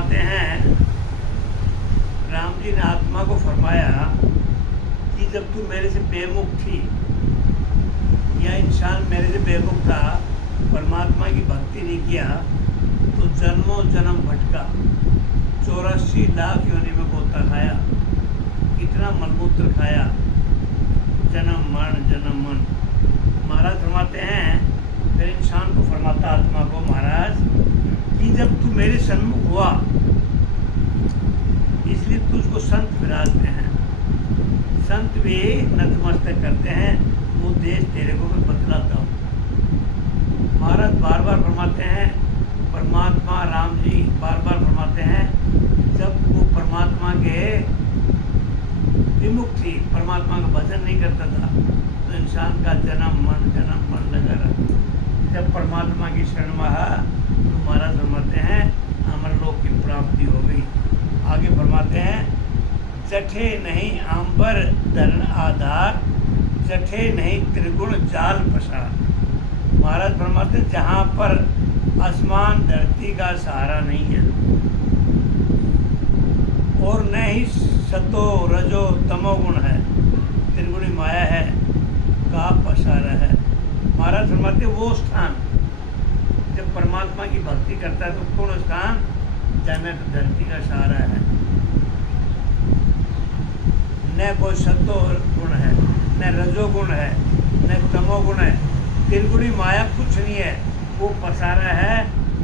फरमाते हैं, राम जी ने आत्मा को फरमाया कि जब तू मेरे से बेमुख थी या इंसान मेरे से बेमुख था, परमात्मा की भक्ति नहीं किया, तो जन्मों जन्म भटका, 84 लाख योनि में गोता खाया, कितना मलमूत्र खाया, जन्म मरण। महाराज फरमाते हैं, फिर इंसान को फरमाता आत्मा को, महाराज कि जब तू मेरे सन्मुख हुआ इसलिए तुझको संत विराजते हैं, संत भी नतमस्तक करते हैं, वो देश तेरे को मैं बतलाता हूँ। महाराज बार बार फरमाते हैं, परमात्मा राम जी बार बार फरमाते हैं, जब वो परमात्मा के विमुख थी, परमात्मा का भजन नहीं करता था, तो इंसान का जन्म मरण लगा रहा। जब परमात्मा की शरण में आया तो महाराज फरमाते हैं अमरलोक की प्राप्ति हो गई। आगे फरमाते हैं, जठे नहीं आंबर धरण आधार, जठे नहीं त्रिगुण जाल पसार। महाराज फरमाते हैं, जहाँ पर आसमान धरती का सहारा नहीं है और न ही सतो रजो तमोगुण है, त्रिगुणी माया है, का पसारा है। महाराज फरमाते वो स्थान जब परमात्मा की भक्ति करता है तो कौन स्थान, जहाँ तो धरती का सहारा है, न कोई सतो गुण है, न रजोगुण है, न तमोगुण है, त्रिगुणी माया कुछ नहीं है। वो पसारा है,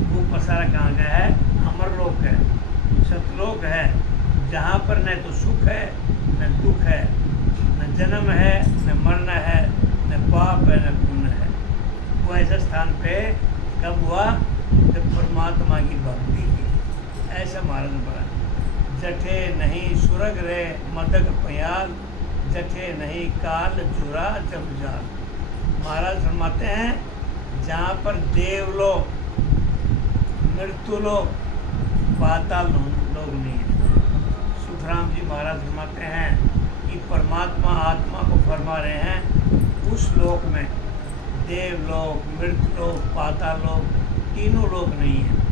वो पसारा कहाँ का है, अमरलोक है, सतलोक है, जहाँ पर न तो सुख है न दुख है, न जन्म है न मरण है, न पाप है न पुण्य है। वो ऐसा स्थान पे कब हुआ, जब परमात्मा की भक्ति की। ऐसा महाराज ने पढ़ा, जठे नहीं सुरग रे मदक पयाल, जठे नहीं काल जुरा जब जाल। महाराज फरमाते हैं, जहाँ पर देवलोक, मृत्युलोक, पाताल लोग नहीं है। सुखराम जी महाराज फरमाते हैं कि परमात्मा आत्मा को फरमा रहे हैं, उस लोक में देवलोक, मृत्युलोक, पाताल लोक, तीनों लोक नहीं है।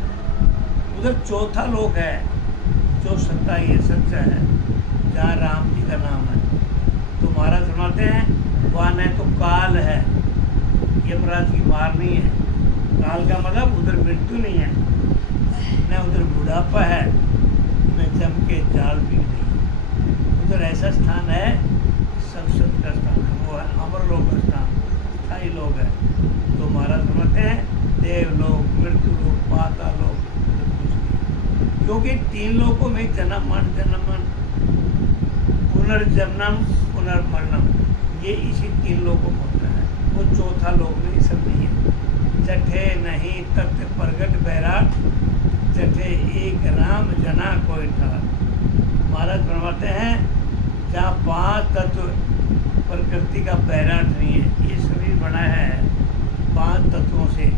उधर चौथा लोक है जो सत्ता ये सच्चा है, जहाँ राम जी का नाम है। तो महाराज फरमाते हैं, वहाँ न तो काल है, यमराज की मार नहीं है, काल का मतलब उधर मृत्यु नहीं है, न उधर बुढ़ापा है, न जम के जाल भी नहीं। उधर ऐसा स्थान है, सब सत का स्थान है, वो है अमरलोक का स्थान, स्थायी लोग है। तो महाराज फरमाते हैं, देवलोक, मृत्युलोक, पातालोक, क्योंकि तीन लोकों में जन्म मरण, पुनर्जन्म पुनर्मरणम, ये इसी तीन लोकों में होता है। वो चौथा लोक में ये सब नहीं है। जठे नहीं तत्व प्रगट बैराट, जठे एक राम जना कोई ठार। महाराज फरमाते हैं, जहाँ 5 तत्व प्रकृति का बैराट नहीं है, ये शरीर बना है 5 तत्वों से।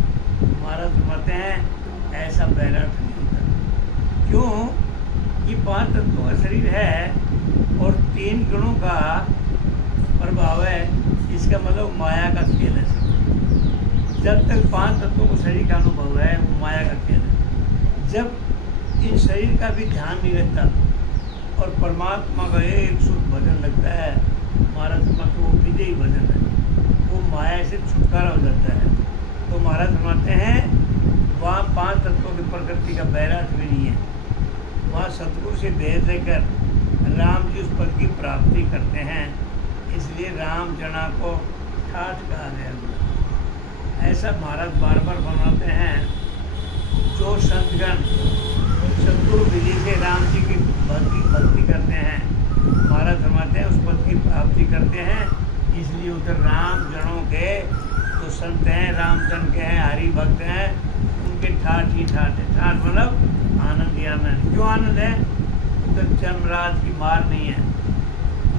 महाराज फरमाते हैं, ऐसा बैराट नहीं होता। क्यों, ये 5 तत्वों का शरीर है और 3 गुणों का प्रभाव है, इसका मतलब माया का खेल है। जब तक 5 तत्वों को शरीर का अनुभव है, वो माया का खेल है। जब इन शरीर का भी ध्यान नहीं रहता और परमात्मा का एक शुद्ध भजन लगता है, महाराज फरमाते वो विजयी भजन है, वो माया से छुटकारा हो जाता है। तो महाराज फरमाते हैं, वहाँ 5 तत्वों की प्रकृति का बैराट भी नहीं है। वहाँ सतगुरु से भेद लेकर राम जी उस पद की प्राप्ति करते हैं, इसलिए राम जना को ठाठ कहा गया। ऐसा महाराज बार बार फरमाते हैं, जो संतगण सतगुरु विधि से राम जी की भक्ति करते हैं, महाराज फरमाते हैं उस पद की प्राप्ति करते हैं। इसलिए उधर राम जनों के जो संत हैं, राम जन के हैं, हरि भक्त हैं, उनके ठाठ ही ठाठ है। ठाठ मतलब आनंद ही आनंद। क्यों आनंद है, उधर जमराज की मार नहीं है,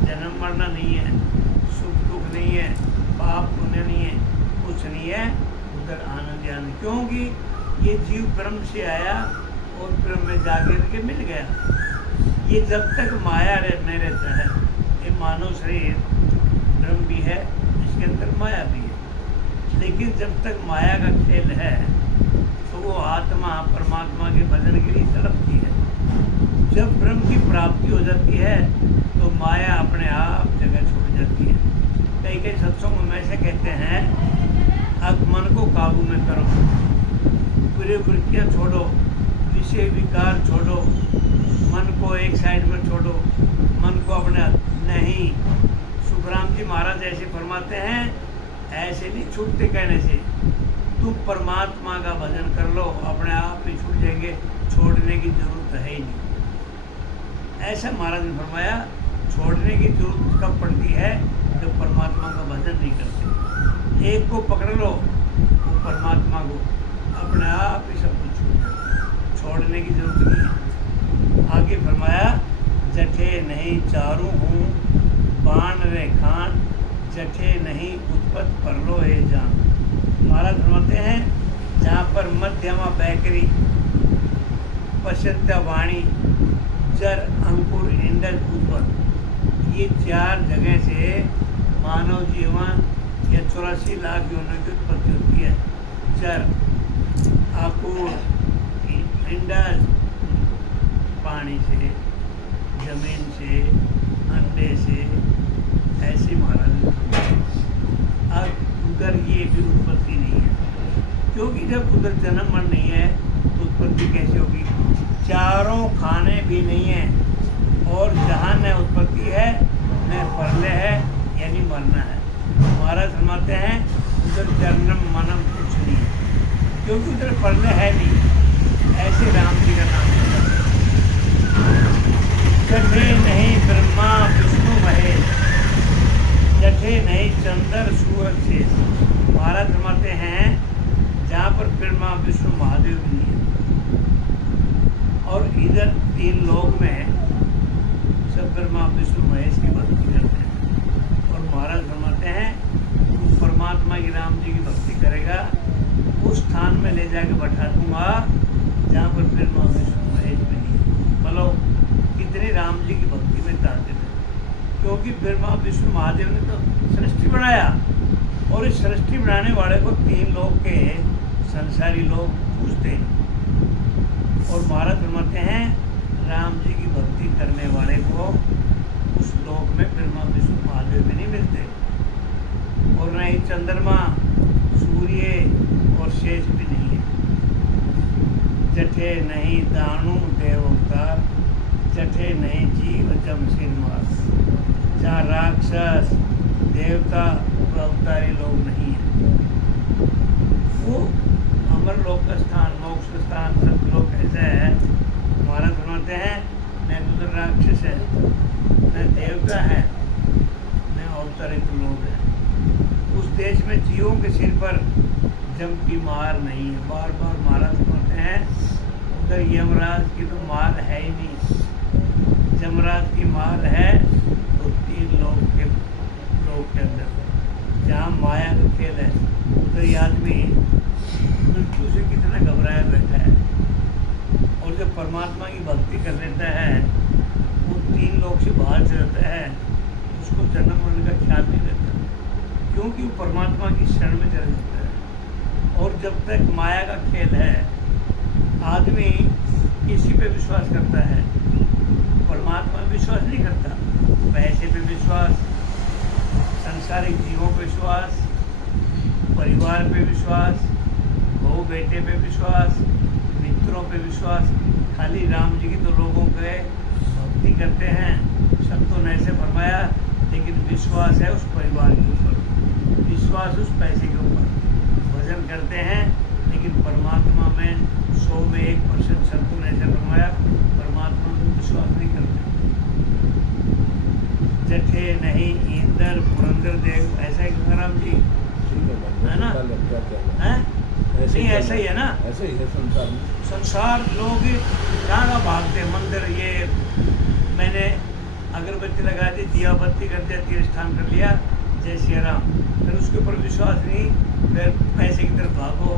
जन्म मरना नहीं है, सुख दुख नहीं है, पाप पुण्य नहीं है, कुछ नहीं है, उधर आनंद ही आनंद। क्योंकि ये जीव ब्रह्म से आया और ब्रह्म में जाके के मिल गया। ये जब तक माया में रहता है, ये मानव शरीर ब्रह्म भी है, इसके अंदर माया भी है, लेकिन जब तक माया का खेल है तो वो आत्मा परमात्मा के भजन के लिए तड़पती है। जब ब्रह्म की प्राप्ति हो जाती है तो माया अपने आप जगह छोड़ जाती है। कई कई सत्संगों में ऐसे कहते हैं, अब मन को काबू में करो, पूरी वृत्तियाँ छोड़ो, विषय विकार छोड़ो, मन को एक साइड में छोड़ो, मन को अपने नहीं। सुखराम जी महाराज ऐसे फरमाते हैं, ऐसे नहीं छूटते कहने से, तुम परमात्मा का भजन कर लो, अपने आप ही छूट जाएंगे, छोड़ने की जरूरत है ही नहीं। ऐसा महाराज ने फरमाया, छोड़ने की जरूरत कब पड़ती है, जब परमात्मा का भजन नहीं करते। एक को पकड़ लो, वो परमात्मा को, अपने आप ही सब कुछ छूट जाता, छोड़ने की जरूरत नहीं है। आगे फरमाया, जठे नहीं चारू हूँ बाण रे खान, जठे नहीं उत्पत्त पर लो हे जान। महाराज फरमाते हैं, जहाँ पर मध्यमा बैकरी, पश्चत्या वाणी, जर अंकुर इंडज उत्पत्त, ये 4 जगह से मानव जीवन या 84 लाख योनियों की उत्पत्ति होती है। जर, अंकुर, इंडज पानी से, जमीन से, अंडे से, ऐसे महाराज। अब उधर ये भी उत्पत्ति नहीं है, क्योंकि जब उधर जन्म मरण नहीं है तो उत्पत्ति कैसे होगी। चारों खाने भी नहीं है, और जहाँ न उत्पत्ति है न प्रलय है, यानी मरना है। महाराज फरमाते हैं, उधर जन्म मनम कुछ नहीं है, क्योंकि उधर प्रलय है नहीं। ऐसे राम जी का नाम है। जठे नहीं ब्रह्मा विष्णु महेश, जठे नहीं चंद्र सूरज शेष। महाराज फरमाते हैं, जहाँ पर ब्रह्मा विष्णु महादेव नहीं है, और इधर 3 लोक में सब ब्रह्मा विष्णु महेश की भक्ति करते हैं। और महाराज फरमाते हैं, उस परमात्मा की राम जी की भक्ति करेगा, उस स्थान में ले जाकर बैठा दूंगा जहाँ पर ब्रह्मा विष्णु महेश भी नहीं है। बोलो कितनी राम जी की भक्ति में ताकत है, क्योंकि ब्रह्मा विष्णु महादेव ने तो सृष्टि बनाया, और इस सृष्टि बनाने वाले को 3 लोग के संसारी लोग पूजते हैं। और महाराज फरमाते हैं, राम जी की भक्ति करने वाले को उस लोक में ब्रह्मा विष्णु महादेव भी नहीं मिलते, और न ही चंद्रमा, सूर्य और शेष भी नहीं है। जठे नहीं दानु देव अवतार, जठे नहीं जीव जमशीन मार। जहाँ राक्षस देवता अवतारी लोग नहीं है, वो अमर लोक का स्थान, मोक्ष का स्थान, सतलोक ऐसा है। महाराज फरमाते हैं, न उधर राक्षस है, न देवता है, न अवतारित लोग है। उस देश में जीवों के सिर पर जम की मार नहीं है। बार बार महाराज फरमाते हैं, उधर यमराज की तो मार है ही नहीं। यमराज की मार है तो 3 लोग के अंदर, जहाँ माया का खेल है, उधर ये आदमी मृत्यु से कितना घबराया बैठा है। और जब परमात्मा की भक्ति कर लेता है, वो 3 लोग से बाहर चलता है, उसको जन्म मरण का ख्याल नहीं रहता, क्योंकि वो परमात्मा की शरण में चला जाता है। और जब तक माया का खेल है, आदमी किसी पे विश्वास करता है, परमात्मा पे विश्वास नहीं करता। पैसे पे विश्वास, संसारिक जीवों पे विश्वास, परिवार पे विश्वास, बहू बेटे पे विश्वास, मित्रों पे विश्वास। खाली राम जी की तो लोगों पे भक्ति करते हैं, संतों ने ऐसे फरमाया, लेकिन विश्वास है उस परिवार के ऊपर, विश्वास उस पैसे के ऊपर। भजन करते हैं, लेकिन परमात्मा में 100 में 1% संतों ने ऐसे फरमाया, परमात्मा में विश्वास नहीं करते। जठे नहीं इंद्र पुरंदर देव, ऐसा ही गंगाराम जी है ना, है नहीं, ऐसा ही है ना, ऐसे ही है संसार में। संसार लोग कहाँ भागते हैं। मंदिर, ये मैंने अगरबत्ती लगा दी, दिया बत्ती कर दिया, तीर्थ स्थान कर लिया, जय श्री राम, फिर उसके ऊपर विश्वास नहीं, फिर पैसे की तरफ भागो,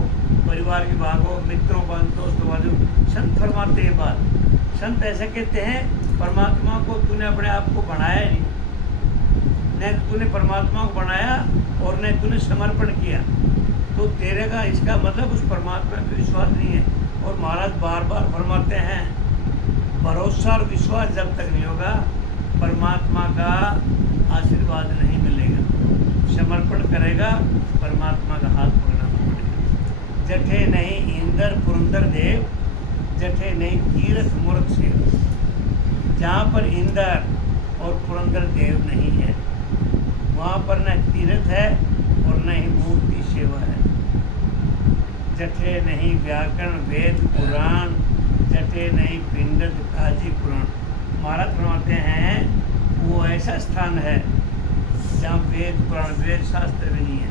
परिवार की भागो, मित्रों का दोस्तों बाजू। संत फरमाते हैं बात, संत ऐसा कहते हैं, परमात्मा को तूने अपने आप को बनाया नहीं, न तूने परमात्मा को बनाया और न तूने समर्पण किया, तो तेरे का इसका मतलब उस परमात्मा में विश्वास नहीं है। और महाराज बार बार फरमाते हैं, भरोसा और विश्वास जब तक नहीं होगा परमात्मा का आशीर्वाद नहीं मिलेगा। समर्पण करेगा परमात्मा का हाथ पकड़ना पड़ेगा। जठे नहीं इंद्र पुरंदर देव, जठे नहीं तीर्थ मूर्ख सेव। जहाँ पर इंद्र और पुरंदर देव नहीं है वहाँ पर न तीर्थ है और न ही मूर्ति सेवा है। जठे नहीं व्याकरण वेद पुराण, जठे नहीं पिंडत काजी पुराण। महाराज फरमाते हैं वो ऐसा स्थान है जहाँ वेद पुराण वेद शास्त्र भी नहीं है,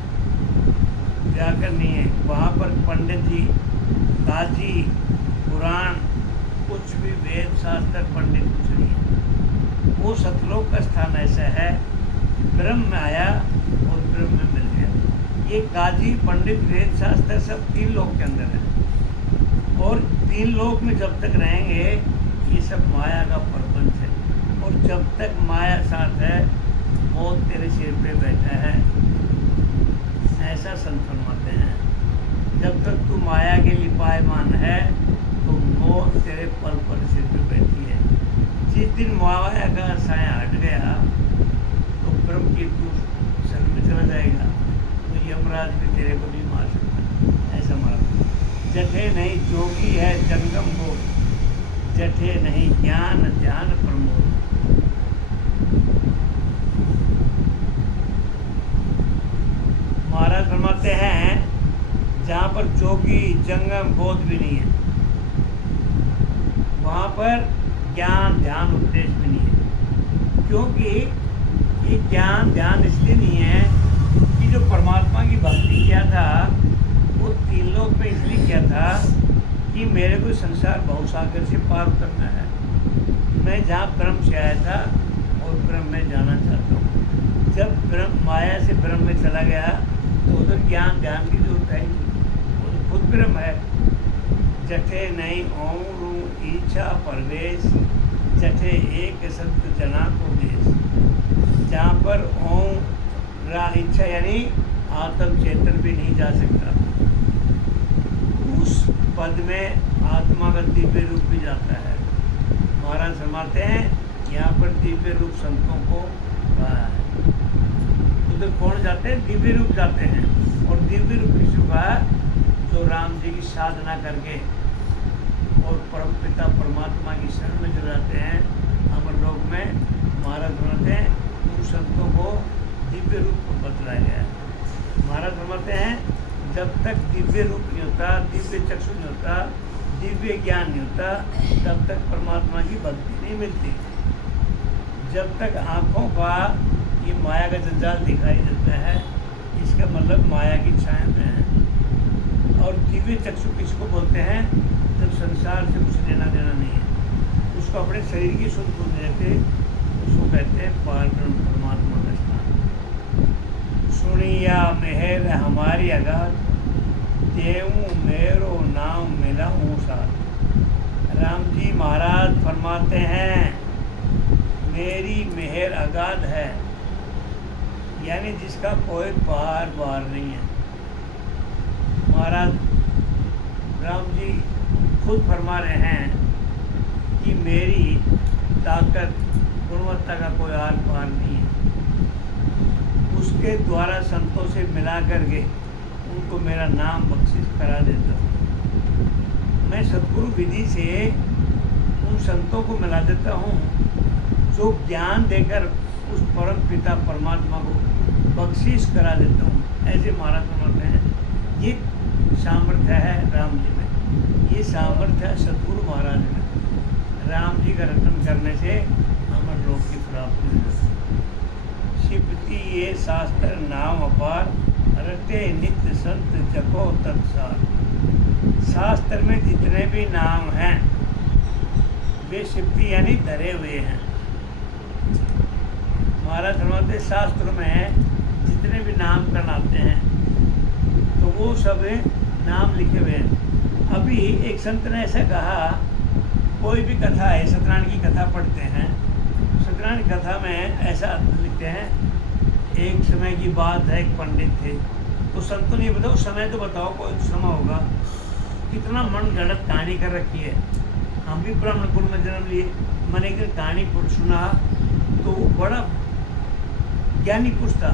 व्याकरण नहीं है। वहाँ पर पंडित जी काजी पुराण कुछ भी वेद शास्त्र पंडित कुछ नहीं है। वो सतलोक का स्थान ऐसा है ब्रह्म में आया और ब्रह्म में मिल गया। ये काजी पंडित वेद शास्त्र सब 3 लोक के अंदर है और 3 लोक में जब तक रहेंगे ये सब माया का प्रपंच है। और जब तक माया साथ है मौत तेरे सिर पे बैठा है, ऐसा संत फरमाते हैं। जब तक तू माया के लिपायमान है तो मौत तेरे पल पल सिर पे बैठी है। जिस दिन माया का साया हट गया तो ब्रह्म की तू सर में चला जाएगा, तो यमराज भी तेरे को नहीं मार सकता। ऐसा मारा जठे नहीं जोगी है जंगम बोध, जठे नहीं ज्ञान ध्यान प्रमोद। महाराज फरमाते हैं जहाँ पर जोगी जंगम बोध भी नहीं है वहाँ पर ज्ञान ध्यान उपदेश भी नहीं है। क्योंकि ये ज्ञान ध्यान इसलिए नहीं है कि जो परमात्मा की भक्ति किया था वो 3 लोक में इसलिए किया था कि मेरे को संसार बहुसागर से पार उतरना है। मैं जहाँ ब्रह्म से आया था और ब्रह्म में जाना चाहता हूँ। जब ब्रह्म माया से ब्रह्म में चला गया तो उधर ज्ञान ध्यान की जरूरत है, वो तो खुद ब्रह्म है। जठे नहीं ओम रू इच्छा परवेश, जठे एक सत्य जना को देश। जहाँ पर ओम रा इच्छा यानी आत्म चेतन भी नहीं जा सकता, उस पद में आत्मा का दिव्य रूप भी जाता है। महाराज फरमाते हैं यहाँ पर दिव्य रूप संतों को कहा है। उधर कौन जाते हैं? दिव्य रूप जाते हैं। और दिव्य रूप किसको कहा? जो राम जी की साधना करके और परम पिता परमात्मा की शरण में जो रहते हैं अमर लोक में। महाराज फरमाते हैं उन संतों को दिव्य रूप को बतलाया गया है। महाराज फरमाते हैं जब तक दिव्य रूप नहीं होता, दिव्य चक्षु नहीं होता, दिव्य ज्ञान नहीं होता, तब तक परमात्मा की भक्ति नहीं मिलती। जब तक आँखों का ये माया का जंजाल दिखाई देता है इसका मतलब माया की छाया में है। और दिव्य चक्षु किसको बोलते हैं? जब संसार से कुछ लेना देना नहीं है, उसको अपने शरीर की सुध बुद्ध देते, उसको कहते हैं पारब्रह्म परमात्मा का स्थान। सुनिया मेहर हमारी अगाध, देवू मेरो नाम मिलाऊं साथ। राम जी महाराज फरमाते हैं मेरी मेहर अगाध है, यानी जिसका कोई पार बार नहीं है। महाराज राम जी खुद फरमा रहे हैं कि मेरी ताकत गुणवत्ता का कोई आर पार नहीं है। उसके द्वारा संतों से मिला करके उनको मेरा नाम बख्शिश करा देता हूँ। मैं सद्गुरु विधि से उन संतों को मिला देता हूँ जो ज्ञान देकर उस परम पिता परमात्मा को बख्शिश करा देता हूँ। ऐसे महाराज समझते हैं ये सामर्थ्य है राम जी में, ये सामर्थ्य है सद्गुरु महाराज में। राम जी का रटन करने से अमर लोक की प्राप्ति हो जाती। शिपति ये शास्त्र नाम अपार, रटे नित्य संत जपो तत्सार। शास्त्र में जितने भी नाम हैं वे शिपति यानी धरे हुए हैं। महाराज फरमाते शास्त्र में जितने भी नामकरण आते हैं तो वो सब नाम लिखे हुए हैं। अभी एक संत ने ऐसा कहा, कोई भी कथा है, सत्यनारायण की कथा पढ़ते हैं, सत्यनारायण की कथा में ऐसा लिखते हैं एक समय की बात है, एक पंडित थे तो संतों ने बताओ समय तो बताओ, कोई समय होगा, कितना मन गढ़ंत कहानी कर रखी है। हम भी ब्राह्मण कुल में जन्म लिए। मैंने एक कहानी सुना तो वो बड़ा ज्ञानी पुरुष था।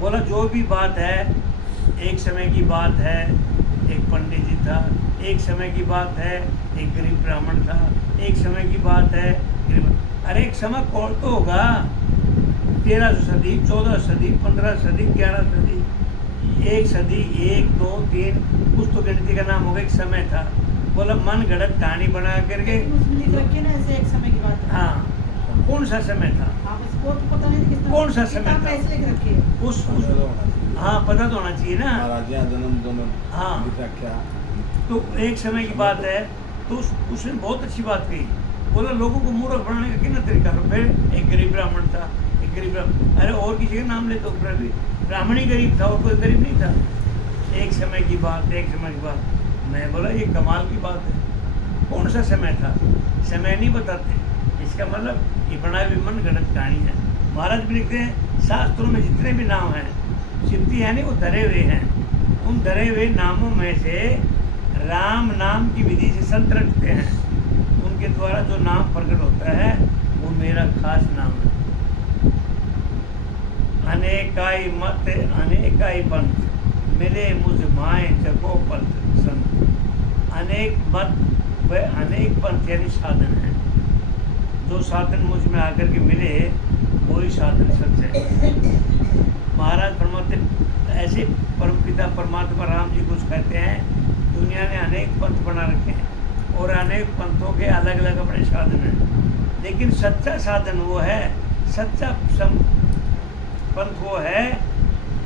बोला जो भी बात है, एक समय की बात है, एक पंडित जी था, एक समय की बात है, एक गरीब ब्राह्मण था, एक समय की बात है अरे एक समय कौन तो होगा 13 सदी, 14 सदी, 15 सदी, 11 सदी, एक सदी, 1 2 3 कुछ तो गिनती का नाम होगा। एक समय था। बोला मन गढ़ंत कहानी बना करके रखे ना ऐसे एक समय की बात है। हाँ, कौन सा समय था, हाँ बस वो तो पता नहीं कितना कौन सा समय था ऐसे लिख रखे है। उस हाँ पता तो होना चाहिए ना। जन्म दोनों हाँ क्या तो एक समय की बात है तो उसने बहुत अच्छी बात कही। बोला लोगों को मूर्ख बनाने का कितना तरीका है। फिर एक गरीब ब्राह्मण था, एक गरीब ब्राह्मण, अरे और किसी का नाम ले तो ब्राह्मण ही गरीब था और कोई गरीब नहीं था। एक समय की बात, एक समय की बात। मैं बोला ये कमाल की बात है। कौन सा समय था, समय नहीं बताते, इसका मतलब ये बड़ा भी मन गढ़ंत कहानी है। महाराज भी लिखते हैं शास्त्रों में जितने भी नाम हैं सिद्धि यानी वो धरे हुए हैं, उन धरे हुए नामों में से राम नाम की विधि से संत रखते हैं। उनके द्वारा जो नाम प्रकट होता है वो मेरा खास नाम है। अनेकाई मत अनेकाई पंथ मिले मुझ माए जगो पंथ संत। अनेक मत व अनेक पंथ यानी साधन है। जो साधन मुझ में आकर के मिले वही साधन सच है। महाराज फरमाते ऐसे परमपिता परमात्मा राम जी कुछ कहते हैं दुनिया ने अनेक पंथ बना रखे हैं और अनेक पंथों के अलग अलग अपने साधन हैं, लेकिन सच्चा साधन वो है, सच्चा पंथ वो है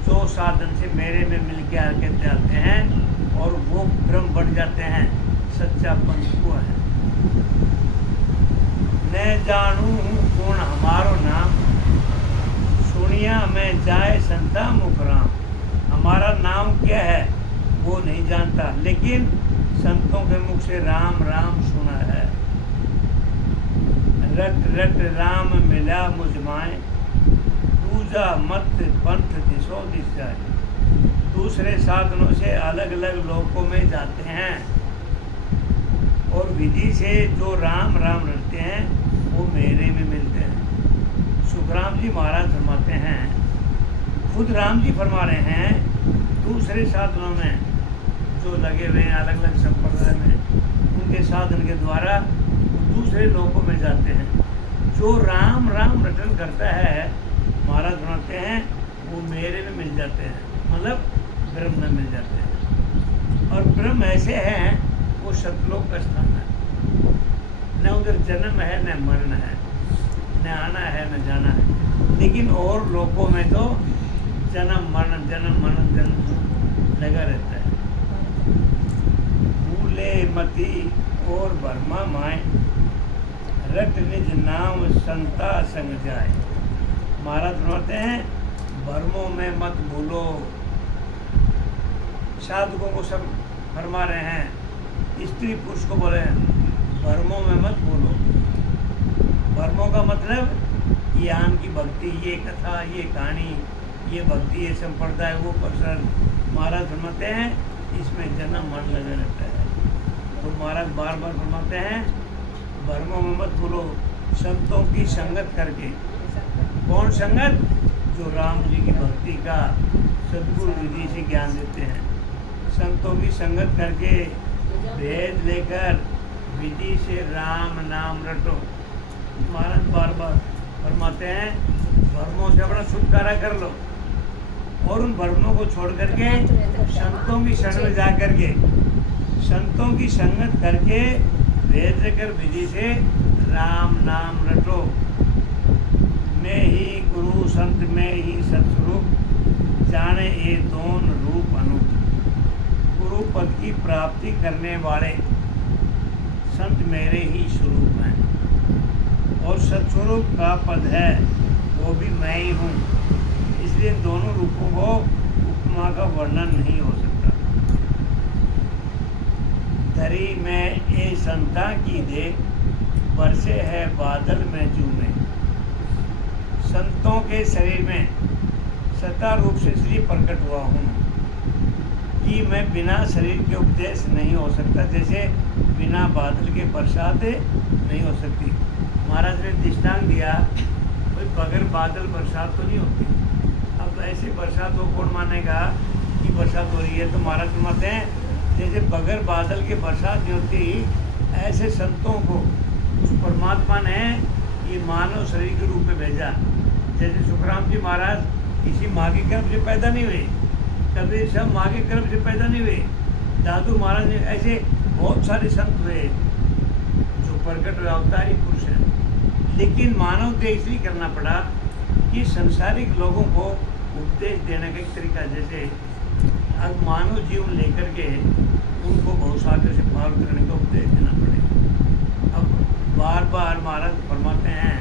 जो साधन से मेरे में मिल के आके जाते हैं और वो ब्रह्म बन जाते हैं। सच्चा पंथ वो है। न जानू कौन हमारो नाम, सुनिया मैं जाए संता मुख राम। हमारा नाम क्या है वो नहीं जानता, लेकिन संतों के मुख से राम राम सुना है। रट रट राम मिला मुझ माए, दूजा मत पंथ दिशो दिश जाए। दूसरे साधनों से अलग अलग लोकों में जाते हैं और विधि से जो राम राम रटते हैं वो मेरे में मिलते हैं। सुखराम जी महाराज फरमाते हैं, खुद राम जी फरमा रहे हैं दूसरे साधनों में जो लगे हुए हैं अलग अलग संप्रदाय में, उनके साधन के द्वारा दूसरे लोकों में जाते हैं। जो राम राम रटन करता है महाराज बनाते हैं वो मेरे में मिल जाते हैं, मतलब ब्रह्म में मिल जाते हैं। और ब्रह्म ऐसे हैं वो सतलोक का स्थान है, न उधर जन्म है न मरण है, न आना है न जाना है। लेकिन और लोकों में तो जन्म मरण लगा रहता है। भूले मती और बर्मा माए, रट निज नाम संता संग जाए। महाराज फरमाते हैं भरमों में मत भूलो। साधकों को सब फरमा रहे हैं, स्त्री पुरुष को बोले भरमों में मत भूलो। भरमों का मतलब ये आम की भक्ति, ये कथा, ये कहानी, ये भक्ति, ये संप्रदाय, वो प्रसर। महाराज फरमाते हैं इसमें जन्म मरण लगा रहता है। तो महाराज बार बार फरमाते हैं भरमों में मत भूलो, संतों की संगत करके। कौन संगत? जो राम जी की भक्ति का सद्गुरु विधि से ज्ञान देते हैं। संतों की संगत करके भेद लेकर विधि से राम नाम रटो। महाराज बार बार फरमाते हैं भरमों से अपना छुटकारा कर लो और उन भरमों को छोड़ करके संतों की शरण में जा करके, संतों की संगत करके भेद लेकर विधि से राम नाम रटो। मैं ही गुरु संत में ही सत्स्वरूप, जाने ये दोन रूप अनूप। गुरु पद की प्राप्ति करने वाले संत मेरे ही स्वरूप हैं और सत्स्वरूप का पद है वो भी मैं ही हूँ। इसलिए दोनों रूपों को उपमा का वर्णन नहीं हो सकता। धरी में ए संता की दे, बरसे है बादल में जूमे। संतों के शरीर में सत्ता रूप से इसलिए प्रकट हुआ हूँ कि मैं बिना शरीर के उपदेश नहीं हो सकता। जैसे बिना बादल के बरसात नहीं हो सकती। महाराज ने दृष्टांत दिया, भाई बगैर बादल बरसात तो नहीं होती। अब ऐसी बरसात हो कौन मानेगा कि बरसात हो रही है? तो महाराज फरमाते हैं जैसे बगैर बादल के बरसात नहीं होती, ऐसे संतों को उस परमात्मा ने ये मानव शरीर के रूप में भेजा। जैसे सुखराम जी महाराज किसी माँ के गर्भ से पैदा नहीं हुए, कबीर साहब माँ के गर्भ से पैदा नहीं हुए, दादू महाराज ने, ऐसे बहुत सारे संत हुए जो प्रकट हुए अवतारी पुरुष हैं। लेकिन मानव देह इसलिए करना पड़ा कि संसारिक लोगों को उपदेश देने का एक तरीका, जैसे अब मानव जीवन लेकर के उनको भवसागर से पार करने का उपदेश देना पड़ेगा। अब बार बार महाराज फरमाते हैं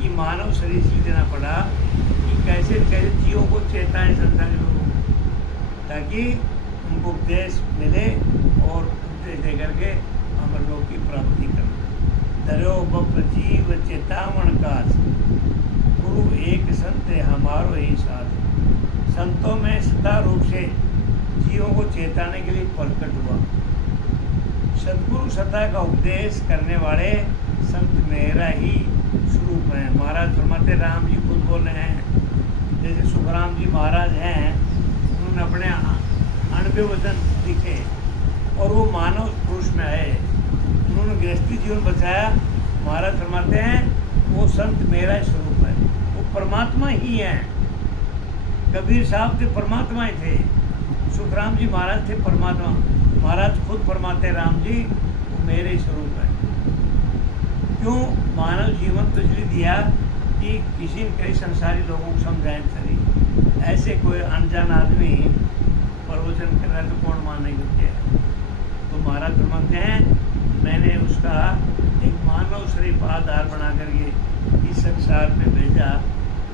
कि मानव शरीर इसलिए देना पड़ा कि कैसे कैसे जीवों को चेताएं संसारी लोगों को, ताकि उनको उपदेश मिले और उपदेश दे करके अमर लोक की प्राप्ति करें। दरो बप जीव चेतावण काज, गुरु एक संत हमारो ही साथ। संतों में सदा रूप से जीवों को चेताने के लिए प्रकट हुआ। सदगुरु सत्ता का उपदेश करने वाले संत मेरा ही स्वरूप है। महाराज फरमाते, राम जी खुद बोल रहे हैं, जैसे सुखराम जी महाराज हैं, उन्होंने अपने 90 वचन लिखे और वो मानव पुरुष में आए, उन्होंने गृहस्थी जीवन बचाया। महाराज फरमाते हैं वो संत मेरा ही स्वरूप है, वो परमात्मा ही है। कबीर साहब थे परमात्मा ही थे, सुखराम जी महाराज थे परमात्मा। महाराज खुद फरमाते राम जी वो मेरे ही स्वरूप है। क्यों? मानव जीवन तो इसलिए दिया कि किसी न कई संसारी लोगों को समझाएं सही। ऐसे कोई अनजान आदमी प्रवचन कर रहा है तो कौन मानेगा क्या? तो महाराज फरमाते हैं मैंने उसका एक मानव शरीर आधार बना करके इस संसार में भेजा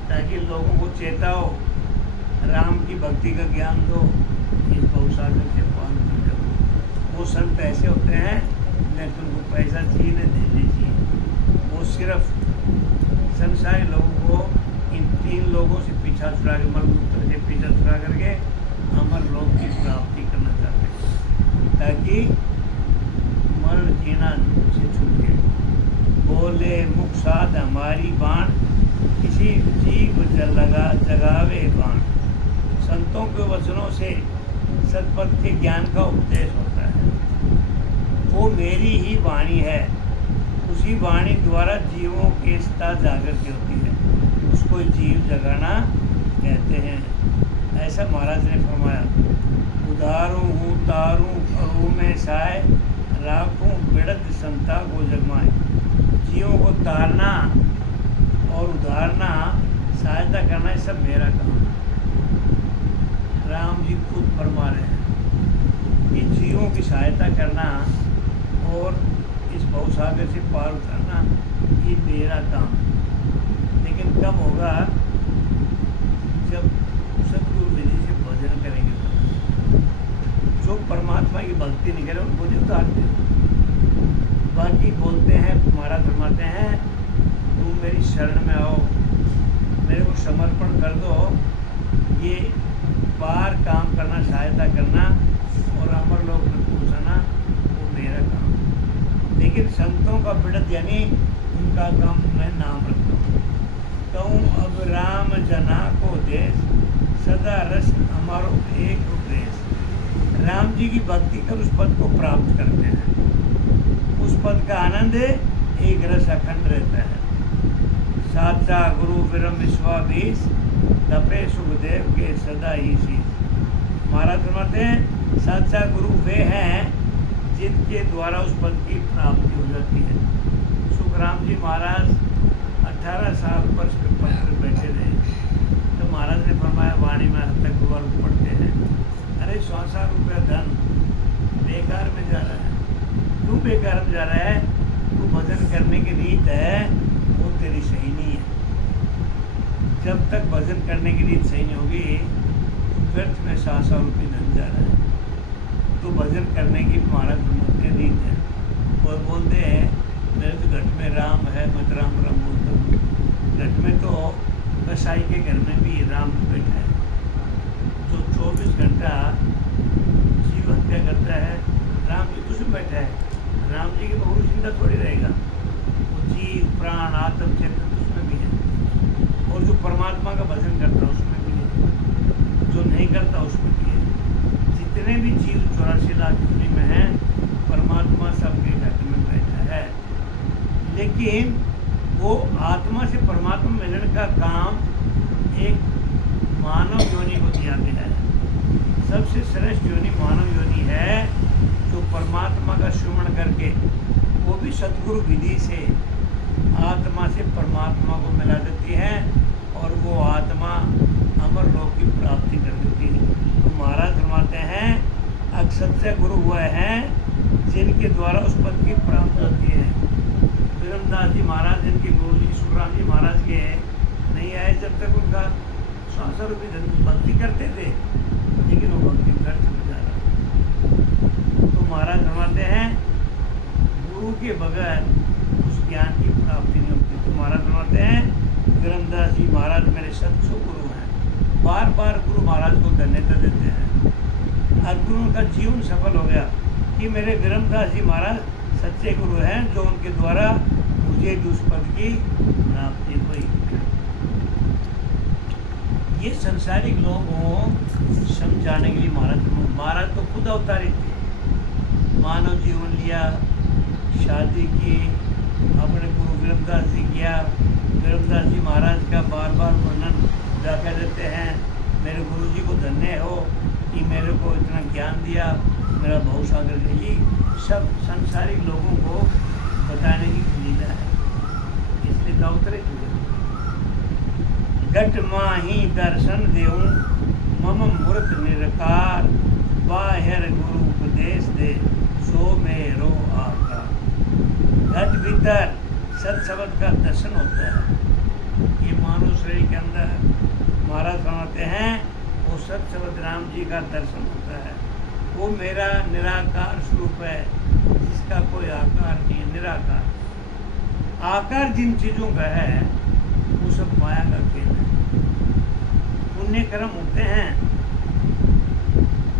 ताकि लोगों को चेताओ, राम की भक्ति का ज्ञान दो, इस बहुसागर से पार करो। वो संत ऐसे होते हैं न तुमको पैसा चाहिए न देने चाहिए, वो सिर्फ संसारी लोगों को इन 3 लोगों से पीछा छुड़ा के, मलमूत्र से पीछा छुड़ा करके अमर लोक की प्राप्ति करना चाहते हैं, ताकि मरण जीना से छूटे। बोले मुख साध हमारी बाण, किसी जीव जगावे बाण। संतों के वचनों से सतपथ के ज्ञान का उपदेश होता है। वो मेरी ही वाणी है, उसी वाणी द्वारा जीवों की सत्ता जागृत होती है, उसको जीव जगाना कहते हैं। ऐसा महाराज ने फरमाया, उदारूँ हूँ तारूँ करूँ में साय, राखूँ बिड़त संता को जगमाए। जीवों को तारना और उधारना, सहायता करना, ये सब मेरा काम है। राम जी खुद फरमा रहे हैं कि जीवों की सहायता करना और इस भवसागर से पार उतरना ये मेरा काम है। लेकिन कब होगा? जब सतगुरु विधि से भजन करेंगे। जो परमात्मा की भक्ति नहीं करे उनको नहीं उतारते। बाकी बोलते हैं, महाराज फरमाते हैं तुम मेरी शरण में आओ, मेरे को समर्पण कर दो, ये पार काम करना, सहायता करना और अमर लोक में पहुँचाना वो मेरा काम है। लेकिन संतों का बिड़त यानी उनका काम मैं नाम रखता हूँ। कहूँ अब राम जना को देश, सदा रस हमारो एक उपदेश। राम जी की भक्ति कर उस पद को प्राप्त करते हैं। उस पद का आनंद एक रस अखंड रहता है। साचा गुरु विरम विश्वाभीष, तपे सुखदेव के सदा ही शीश। महाराज फरमाते हैं साचा गुरु वे हैं जिनके द्वारा उस पद की प्राप्ति हो जाती है। सुखराम जी महाराज 18 साल पर बैठे रहे तो महाराज ने फरमाया, वाणी में हद तक गुरुवार पढ़ते हैं, अरे 100 रुपया धन बेकार में जा रहा है। क्यों बेकार में जा रहा है? तू भजन करने की रीत है वो तेरी सही नहीं है। जब तक भजन करने की रीत सही नहीं होगी, व्यर्थ में 100 रुपये धन जा रहा है। तो भजन करने की महाराज बोलते रीत है और बोलते हैं मेरे तो घट में राम है, मत राम राम बोलता हूँ। घट में तो कसाई के घर में भी राम बैठा है जो 24 घंटा जीव हत्या करता है। राम जी कुछ बैठा है, राम जी की बहु जिंदा थोड़ी रहेगा, वो जीव प्राण आत्म चेतन उसमें भी है, और जो परमात्मा का भजन करता है उसमें भी है, जो नहीं करता उसमें भी है। जितने भी जीव 84 लाख दुनिया में हैं, परमात्मा सबके घर में बैठा है। लेकिन वो आत्मा से परमात्मा मिलने का काम एक मानव योनि को दिया गया है। सबसे श्रेष्ठ योनि मानव योनि है, जो परमात्मा का श्रवण करके वो भी सद्गुरु विधि से आत्मा से परमात्मा को मिला देती है, और वो आत्मा अमर लोक की प्राप्ति कर देती है। तो महाराज फरमाते हैं, अक्षत्र गुरु हुए हैं जिनके द्वारा उस पद की प्राप्ति होती है। विरमदास जी महाराज जिनके गुरु जी सुखराम जी महाराज के नहीं आए जब तक उनका श्वास रूपी भक्ति करते थे, लेकिन वो भक्ति व्यर्थ हो जा रहा। तो महाराज फरमाते हैं, गुरु के बगैर उस ज्ञान की प्राप्ति नहीं होती। तो महाराज फरमाते हैं, विरमदास जी महाराज मेरे सच्चे गुरु हैं। बार बार गुरु महाराज को धन्यता देते हैं। अर्जुन का जीवन सफल हो गया कि मेरे विरमदास जी महाराज सच्चे गुरु हैं, जो उनके द्वारा मुझे उस पद की प्राप्ति हुई। ये संसारिक लोगों समझाने के लिए महाराज तो खुद अवतारित थे। मानव जीवन लिया, शादी की, अपने गुरु विरमदास जी किया। विरमदास जी महाराज का बार बार वर्णन व्याख्या देते हैं, मेरे गुरु जी को धन्य हो कि मेरे को इतना ज्ञान दिया, मेरा भवसागर गई। सब संसारिक लोगों को बताने की लीला है, इसलिए तो अवतरित हुए। घट माही दर्शन देऊं मम मूर्त निरकार, बाहर गुरु उपदेश दे सो मेरो आकार। घट भीतर सत शब्द का दर्शन होता है। ये मानव शरीर के अंदर महाराज फरमाते हैं, वो सत शब्द राम जी का दर्शन होता है। वो मेरा निराकार स्वरूप है, जिसका कोई आकार नहीं है, निराकार। आकार जिन चीज़ों का है वो सब माया का खेल है। पुण्य कर्म होते हैं,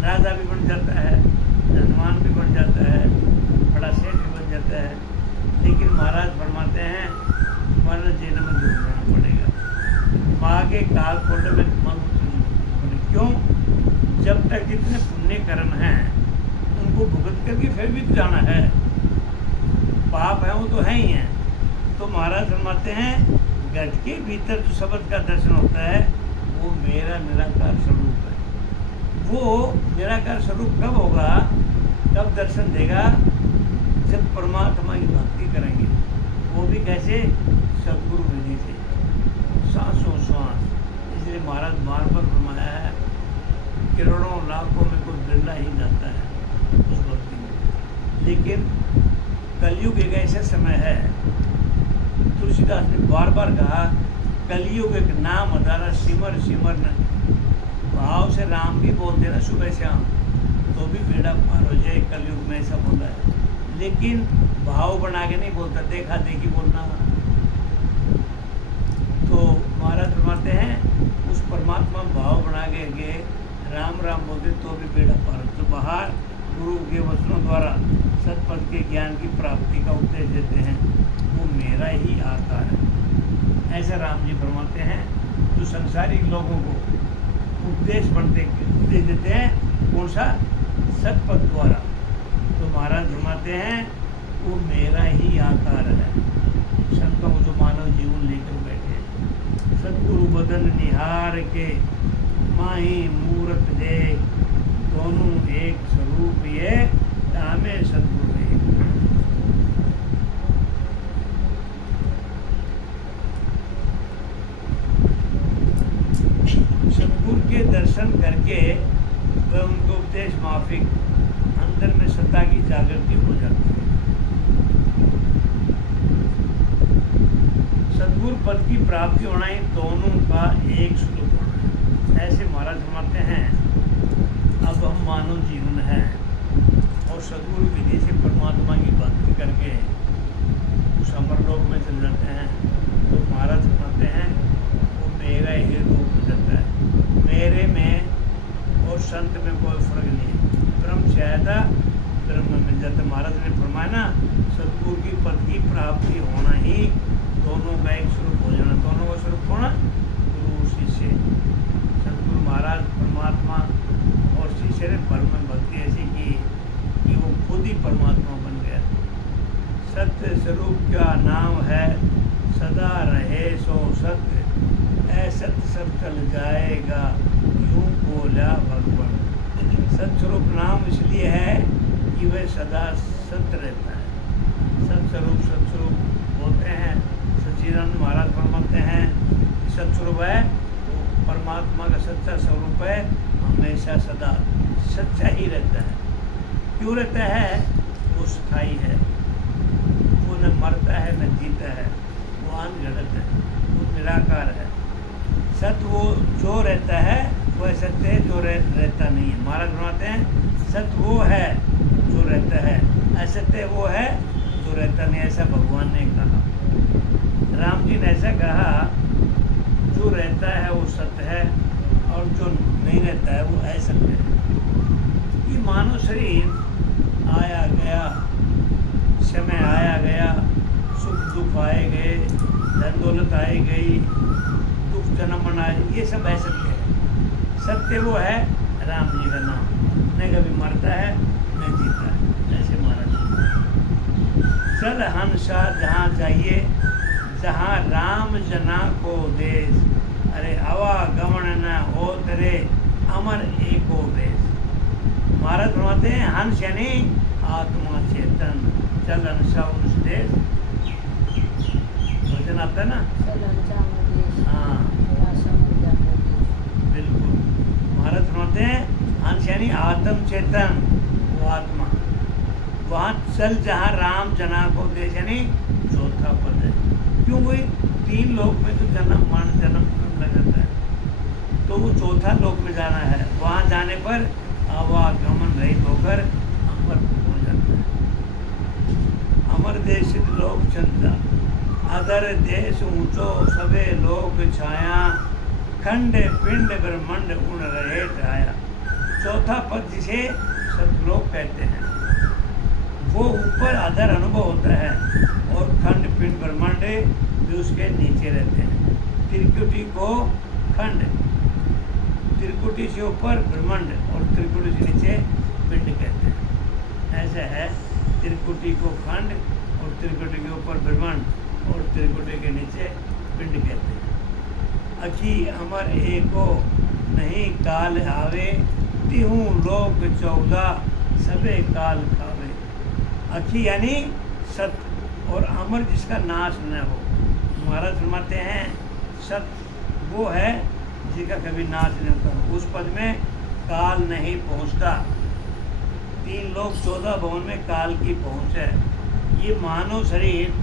राजा भी बन जाता है, धनवान भी बन जाता है, बड़ा सेठ भी बन जाता है, लेकिन महाराज फरमाते हैं मरण जन्म में ढूंढना पड़ेगा। माँ के काल कोड में मन क्यों? जब तक जितने पुण्य कर्म हैं उनको भुगत करके फिर भी तो जाना है। पाप है वो तो है ही है। तो महाराज फरमाते हैं, घट के भीतर जो शब्द का दर्शन होता है वो मेरा निराकार स्वरूप है। वो निराकार स्वरूप कब होगा, कब दर्शन देगा? जब परमात्मा की भक्ति करेंगे, वो भी कैसे? सद्गुरु विधि से, सांसों सांस। इसलिए महाराज बार बार फरमाया है, करोड़ों लाखों में कोई बिरला ही जाता है उस भक्ति में। लेकिन कलयुग एक ऐसा समय है, तुलसीदास ने बार बार कहा, कलयुग एक नाम अधारा सिमर सिमर न। भाव से राम भी बोल देना सुबह शाम तो भी बेड़ा पार हो जाए, कलयुग में ऐसा बोला है। लेकिन भाव बना के नहीं बोलता, देखा देखी बोलना। तो महाराज फरमाते हैं, उस परमात्मा भाव बना के राम राम बोलते तो भी बेड़ा पार। तो बाहर गुरु के वचनों द्वारा सतपथ के ज्ञान की प्राप्ति का उपदेश देते हैं, वो मेरा ही आकार है। ऐसा राम जी फरमाते हैं। जो संसारिक लोगों को उपदेश उपदेश देते हैं, कौन सा? सतपथ द्वारा। तो महाराज फरमाते हैं, वो मेरा ही आकार है। संतों को जो मानव जीवन लेकर बैठे, सतगुरु बदन निहार के माही मूरत दे, दोनों एक स्वरूप ये तामे सद्गुरु एक। सद्गुरु के दर्शन करके वह उनको उपदेश माफिक अंदर में सत्ता की जागृति हो जाती है। सद्गुरु पद की प्राप्ति होना ही दोनों का एक स्वरूप होना है। ऐसे महाराज फरमाते हैं, अब हम मानव जीवन हैं और सद्गुरु विधि से परमात्मा की भक्ति करके उस अमर लोक में चले जाते हैं। तो महाराज फरमाते हैं, वो मेरा ही रूप हो जाता है। मेरे में और संत में कोई फर्क नहीं है। ब्रह्म चाहता ब्रह्म मिल जाता। महाराज ने फरमाया ना, ना, सतगुरु की पद की प्राप्ति होना ही दोनों का एक स्वरूप हो जाना। दोनों का स्वरूप होना, गुरु शिष्य। सतगुरु महाराज परमात्मा और शिष्य ने परम भक्ति ऐसी की कि वो खुद ही परमात्मा बन गया। सत्य स्वरूप का नाम है सदा रहे सो सत्य, असत्य सब चल जाएगा यूं बोला भगवान। सत्स्वरूप नाम इसलिए है कि वह सदा सत्य रहता है। सत्स्वरूप बोलते हैं, सच्चिदानंद महाराज फरमाते हैं सत्स्वरूप है वो परमात्मा का सच्चा स्वरूप है, हमेशा सदा सच्चा ही रहता है। क्यों रहता है? वो स्थायी है, वो न मरता है न जीता है, वो अनघड़त है, वो निराकार है। सत्य वो जो रहता है वह सत्य है, जो रहता नहीं है। महाराज फरमाते हैं सत्य वो है जो रहता है, असत्य वो है जो रहता नहीं। ऐसा भगवान ने कहा, राम जी ने ऐसा कहा, जो रहता है वो सत्य है और जो नहीं रहता है वो असत्य है। ये मानव शरीर आया गया, समय आया गया, सुख दुख आए गए, धन दौलत आई गई, दुख जन्म मनाए, ये सब असत्य है। सत्य वो है राम जी का नाम, न कभी मरता है न जीता है। ऐसे महाराज चल हंसा जहाँ जाइए, जहाँ राम जना को देश, अरे आवागमन न हो तेरे अमर एको देश। महाराज फरमाते हैं हंस यानी आत्मा चेतन, चल हंसा उस देश। वचन आता है ना, हाँ बिल्कुल। महाराज फरमाते हैं हंस यानी आत्म चेतन, वो आत्मा। वहाँ चल जहाँ राम जना को देश, यानी चौथा पद है। क्यों भाई? तीन लोक में तो जन्म मरण जन्म लग जाता है, तो वो चौथा लोक में जाना है। वहाँ जाने पर आवागमन रहित होकर अमर हो जाता है। अमर देश लोक चंदा, अदर देश ऊंचो सबे लोक छाया, खंड पिंड ब्रह्मंड उन रहे आया। चौथा पद जिसे सतलोक कहते हैं, वो ऊपर अधर अनुभव होता है और खंड पिंड ब्रह्मांड भी उसके नीचे रहते हैं। त्रिकुटी को खंड, त्रिकुटी से ऊपर ब्रह्मांड और त्रिकुटी से नीचे पिंड कहते हैं। ऐसा है, त्रिकुटी को खंड और त्रिकुटी के ऊपर ब्रह्मांड और त्रिकुटी के नीचे पिंड कहते हैं। अखी अमर एको नहीं काल आवे, तिहूँ लोक 14 सबे काल खावे। अखी यानी सत्य और अमर जिसका नाश न हो। महाराज फरमाते हैं सत्य वो है जिसका कभी नाश नहीं होता, उस पद में काल नहीं पहुँचता। 3 लोक 14 भवन में काल की पहुँच है। ये मानव शरीर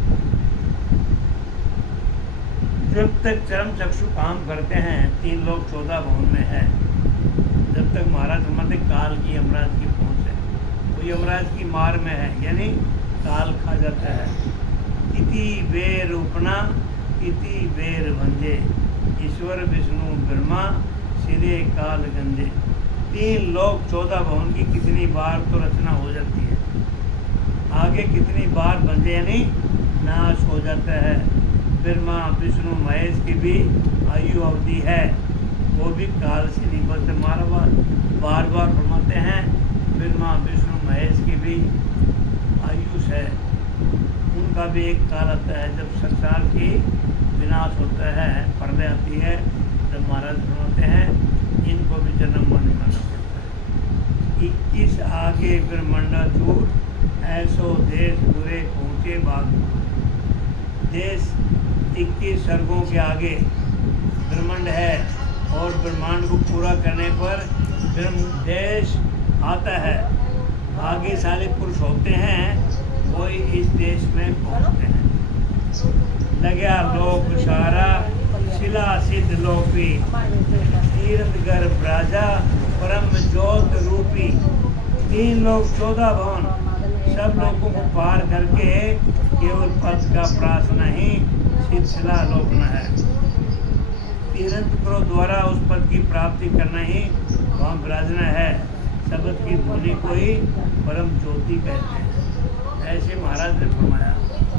जब तक चरम चक्षु काम करते हैं 3 लोक 14 भवन में है, जब तक महाराज फरमाते काल की यमराज की पहुँच है, वो यमराज की मार में है, यानी काल खा जाता है। किति बेर उपना किति बेर भंजे, ईश्वर विष्णु ब्रह्मा सिरे काल गंजे। 3 लोक 14 भवन की कितनी बार तो रचना हो जाती है, आगे कितनी बार बंजे यानी नाश हो जाता है। ब्रह्मा विष्णु महेश की भी आयु अवधि है, वो भी काल से निबद्ध। बार बार फरमाते हैं ब्रह्मा विष्णु महेश की भी आयुष है, उनका भी एक काल आता है जब संसार की विनाश होता है, प्रलय आती है, जब महाराज फरमाते हैं इनको भी जन्म मरण करना पड़ता है। 21 आगे ब्रह्मंडा दूर, ऐसो देश बुरे पहुँचे बाग। देश 21 सर्गों के आगे ब्रह्मांड है और ब्रह्मांड को पूरा करने पर ब्रह्म देश आता है। भाग्यशाली पुरुष होते हैं वही इस देश में पहुँचते हैं। लग्या लोक सारा शिला सिद्ध लोपी, तीर्थ गर्भ राजा परम ज्योत रूपी। 3 लोक 14 भवन सब लोगों को पार करके केवल पद का प्रास नहीं शिला लोकना है। तीर्थ करो द्वारा उस पद की प्राप्ति करना ही वहाँ विराजना है। शब्द की ध्वनि को ही परम ज्योति कहते हैं। ऐसे महाराज ने फरमाया